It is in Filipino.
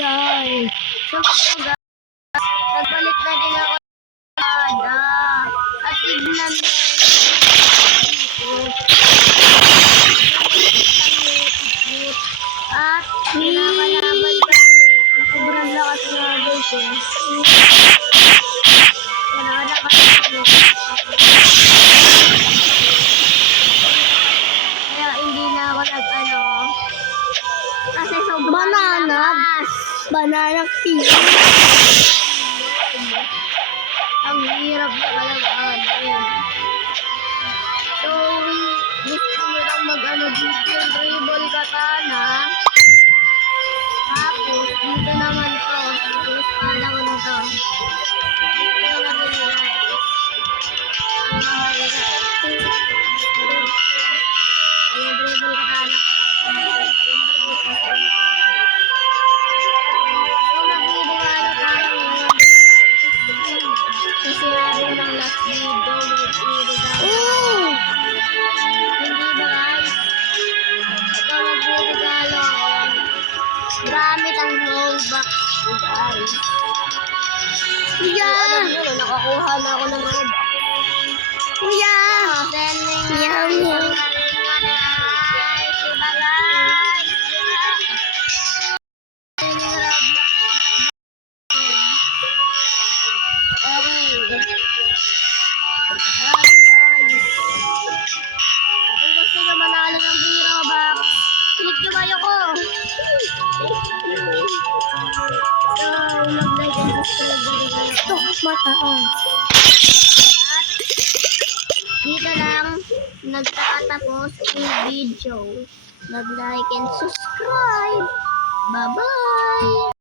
guys. So guys, nagbalik na din ako sa at tignan mo at kinakalaban kami. Sobrang lakas na guys eh. Kaya hindi na ako nag-ano. Kasi sobrang lakas. Banana tea. Ang hirap na kalaban. So, gusto mo lang mag-ano dito yung dribble katana. Tapos, dito naman to. Tapos, pala ko na to. Ito na nila guys. Ang mahal guys. Ayan, dribble katana. So, magbibiwala tayo ngayon, diba guys? Kasi natin ang last video, magbibiwala. Hindi ba guys? Ito, magbibiwala ako. Gamit ang rollback ko guys. Kuya! Nakakuha na ako ng rollback. Kuya! Meow meow. Diba guys? Okay. Ayan guys. Kung gusto nyo manalo ng Hero Box, click nyo kayo ko. So, mag-like and subscribe na rin kayo. Ito, mataas. At dito lang nagtatapos yung video. Mag-like and subscribe. Bye-bye!